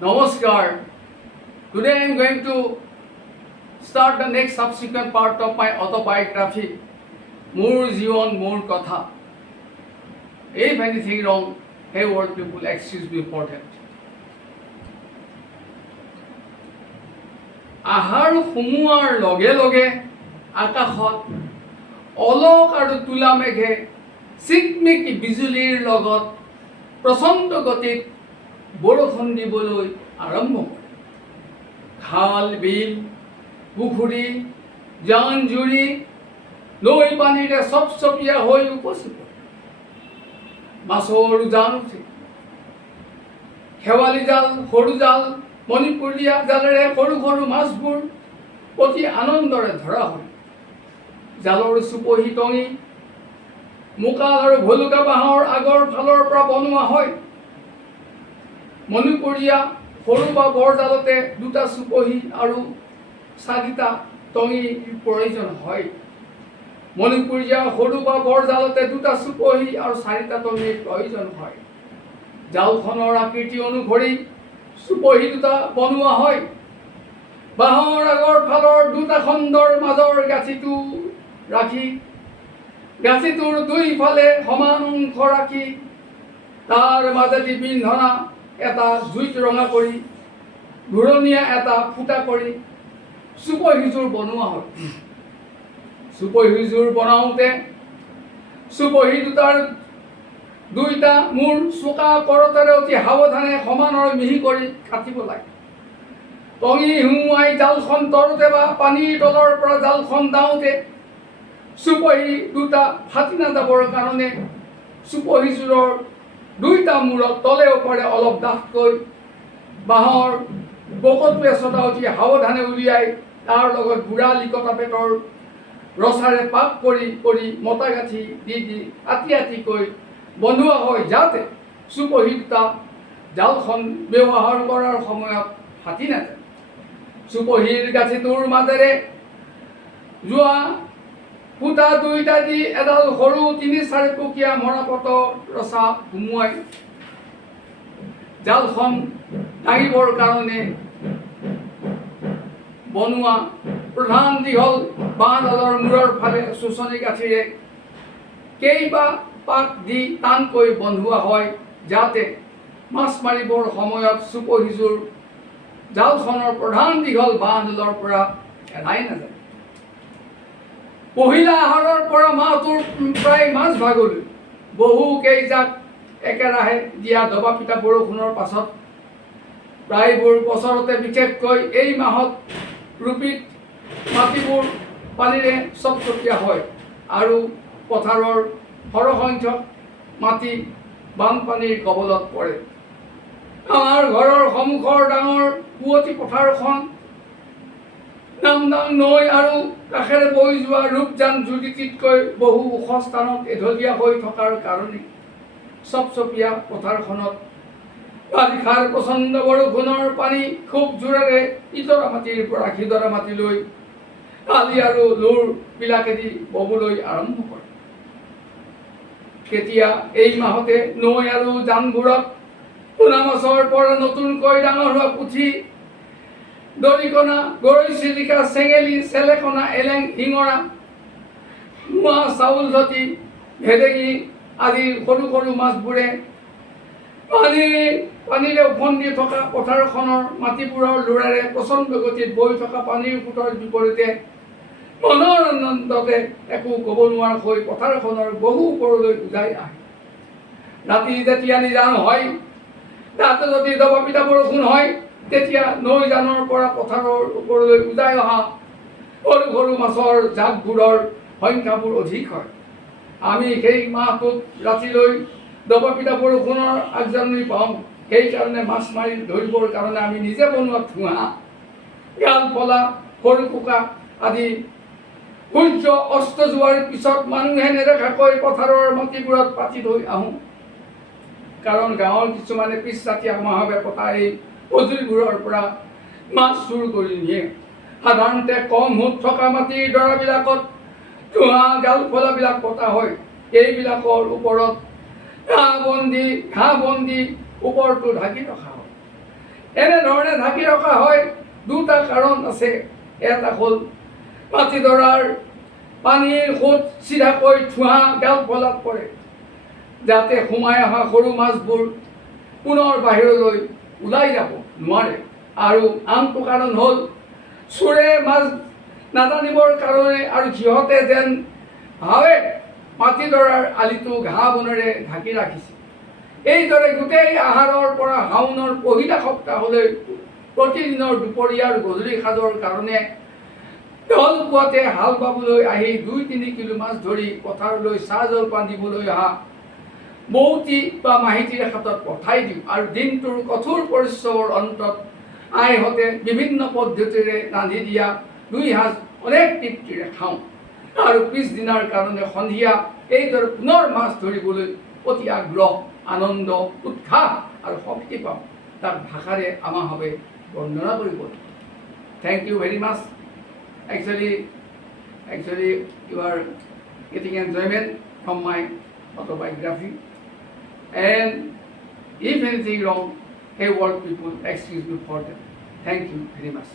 Namaskar. Today I am going to start the next subsequent part of my autobiography, More Jivan, More Katha. If anything wrong, hey world people, excuse me for that. আহাৰ সোমোৱাৰ লগে লগে আকাশত অলক আৰু তুলা মেঘে চিকমিকি বিজুলীৰ লগত প্ৰচণ্ড গতিত বৰষুণ দিবলৈ আৰম্ভ কৰে। খাল বিল পুখুৰী জান জুৰি নৈ পানীৰে চপচপীয়া হৈ উপচি পৰে। মাছৰ উজান উঠে। শেৱালি জাল সৰু জাল মণিপুৰীয়া জালেৰে সৰু সৰু মাছবোৰ অতি আনন্দৰে ধৰা হয়। জালৰ চুপহি টঙি মোকাল আৰু ভলুকা বাঁহৰ আগৰ ফালৰ পৰা বনোৱা হয়। মণিপুৰীয়া সৰু বা বৰ জালতে দুটা চুপহি আৰু চাৰিটা টঙিৰ প্ৰয়োজন হয়। মণিপুৰীয়া সৰু বা বৰ জালতে দুটা চুপহি আৰু চাৰিটা টঙিৰ প্ৰয়োজন হয়। জালখনৰ আকৃতি অনুসৰি চুপহি দুটা বনোৱা হয়। বাঁহৰ আগৰ ফালৰ দুটা খণ্ডৰ মাজৰ গাঁঠিটো ৰাখি গাঁঠিটোৰ দুইফালে সমান অংশ ৰাখি তাৰ মাজেদি বিন্ধনা এটা জুইত ৰঙা কৰি ঘূৰণীয়া এটা ফুটা কৰি চুপহিযোৰ বনোৱা হয়। চুপহিযোৰ বনাওঁতে চুপহি দুটাৰ দুইটা মূৰ চোকা কৰতেৰে অতি সাৱধানে সমান আৰু মিহি কৰি কাটিব লাগে। টঙি সুমুৱাই জালখন তৰোতে বা পানীৰ তলৰ পৰা জালখন দাওঁতে চুপহি দুটা ফাটি নাযাবৰ কাৰণে চুপহিযোৰৰ দুইটা মূৰত তলে ওপৰে অলপ ডাঠকৈ বাঁহৰ বকটোৱে ছটা অতি সাৱধানে উলিয়াই তাৰ লগত বুঢ়া লিকতা পেটৰ ৰছাৰে পাক কৰি কৰি মতা গাঁঠি দি দি আতি আতিকৈ বনোৱা হয়, যাতে চুপহি দুটা জালখন ব্যৱহাৰ কৰাৰ সময়ত ফাটি নাযায়। চুপহিৰ গাঁঠিটোৰ মাজেৰে যোৱা ফুটা দুইটা দি এডাল সৰু ৩-৪ টকীয়া মৰাপাতৰ ৰচা সুমুৱাই জালখন দাঙিবৰ কাৰণে বনোৱা প্ৰধান দীঘল বাঁহডালৰ মূৰৰ ফালে চুচনি গাঁঠিৰে কেইবা পাক দি টানকৈ বন্ধোৱা হয়, যাতে মাছ মাৰিবৰ সময়ত চুপহিযোৰ জালখনৰ প্ৰধান দীঘল বাঁহডালৰ পৰা এৰাই নাযায়। পহিলা আহাৰৰ পৰা মাহটোৰ প্ৰায় মাজ ভাগলৈ বহু কেইজাক একেৰাহে দিয়া দবা পিটা বৰষুণৰ পাছত প্ৰায়বোৰ বছৰতে বিশেষকৈ এই মাহত ৰূপিত মাটিবোৰ পানীৰে চপচপীয়া হয় আৰু পথাৰৰ সৰহসংখ্যক মাটি বানপানীৰ কবলত পৰে। আমাৰ ঘৰৰ সন্মুখৰ ডাঙৰ পুৱতি পথাৰখন নামদাং নৈ আৰু কাষেৰে বৈ যোৱা ৰূপজান জুৰিটিতকৈ বহু ওখ স্থানত এঢলীয়া হৈ থকাৰ কাৰণে চপচপীয়া পথাৰখনত বাৰিষাৰ প্ৰচণ্ড বৰষুণৰ পানী খুব জোৰেৰে ইডৰা মাটিৰ পৰা সিডৰা মাটিলৈ আলি আৰু লোৰবিলাকেদি ববলৈ আৰম্ভ কৰে। কেতিয়া এই মাহতে নৈ আৰু জানবোৰত পোনা মাছৰ পৰা নতুনকৈ ডাঙৰ হোৱা পুঠি দৰিকণা গৰৈ চিলিকা চেঙেলী চেলেকণা এলেং শিঙৰা মোৱা চাউল ধতি ভেদেঙি আদি সৰু সৰু মাছবোৰে পানীৰে উফন্দি থকা পথাৰখনৰ মাটিবোৰৰ লোৰেৰে প্ৰচণ্ড গতিত বৈ থকা পানীৰ সোঁতৰ বিপৰীতে মনৰ আনন্দতে একো ক'ব নোৱাৰাকৈ পথাৰখনৰ বহু ওপৰলৈ উজাই আহে। ৰাতি যেতিয়া নিজান হয়, তাতে যদি দবা পিটা বৰষুণ হয়, তেতিয়া নৈ জানৰ পৰা পথাৰৰ ওপৰলৈ উজাই অহা সৰু সৰু মাছৰ জাকবোৰৰ সংখ্যাবোৰ অধিক হয়। আমি সেই মাহটোত ৰাতিলৈ দবা পিটা বৰষুণৰ আগজাননী পাওঁ। সেইকাৰণে মাছ মাৰি ধৰিবৰ কাৰণে আমি নিজে বনোৱা ঠুঙা, গাল ফলা, সৰু কোকা আদি সূৰ্য অস্ত যোৱাৰ পিছত মানুহে নেদেখাকৈ পথাৰৰ মাটিবোৰত পাতি থৈ আহোঁ। কাৰণ গাঁৱৰ কিছুমানে পিছ ৰাতিপুৱাভাৱে পতা এই সঁজুলিবোৰৰ পৰা মাছ চুৰ কৰি নিয়ে। সাধাৰণতে কম সোঁত থকা মাটিৰ ডৰাবিলাকত ধোঁৱা গাল ফলাবিলাক পতা হয়। এইবিলাকৰ ওপৰত ঘাঁহ বন্দি ওপৰটো ঢাকি ৰখা হয়। এনেধৰণে ঢাকি ৰখা হয়। দুটা কাৰণ আছে। এটা হ'ল মাটিডৰাৰ পানীৰ সোঁত চিধাকৈ ধোঁৱা গাল ফলাত পৰে, যাতে সোমাই অহা সৰু মাছবোৰ পুনৰ বাহিৰলৈ ওলাই যাব নোৱাৰে। আৰু আনটো কাৰণ হ'ল চোৰে মাছ নাটানিবৰ কাৰণে আৰু সিহঁতে যেন ভাৱে মাটিডৰাৰ আলিটো ঘাঁহ বনেৰে ঢাকি ৰাখিছে। এইদৰে গোটেই আহাৰৰ পৰা শাওণৰ পহিলা সপ্তাহলৈ প্ৰতিদিনৰ দুপৰীয়া আৰু গধূলি সাজৰ কাৰণে দল পুৱাতে হাল বাবলৈ আহি 2-3 কিলো মাছ ধৰি পথাৰলৈ চাহ জলপান দিবলৈ অহা বৌতি বা মাহিতীৰ হাতত পঠাই দিওঁ। আৰু দিনটোৰ কঠোৰ পৰিশ্ৰমৰ অন্তত আইহঁতে বিভিন্ন পদ্ধতিৰে ৰান্ধি দিয়া 2 সাঁজ অনেক তৃপ্তিৰে খাওঁ। আৰু পিছদিনাৰ কাৰণে সন্ধিয়া এইদৰে পুনৰ মাছ ধৰিবলৈ অতি আগ্ৰহ, আনন্দ, উৎসাহ আৰু শক্তি পাওঁ। তাক ভাষাৰে আমাৰ ভাৱে বৰ্ণনা কৰিব। Thank you very much. Actually, you are getting enjoyment from my autobiography. And if anything wrong, hey world people, excuse me for that. Thank you very much.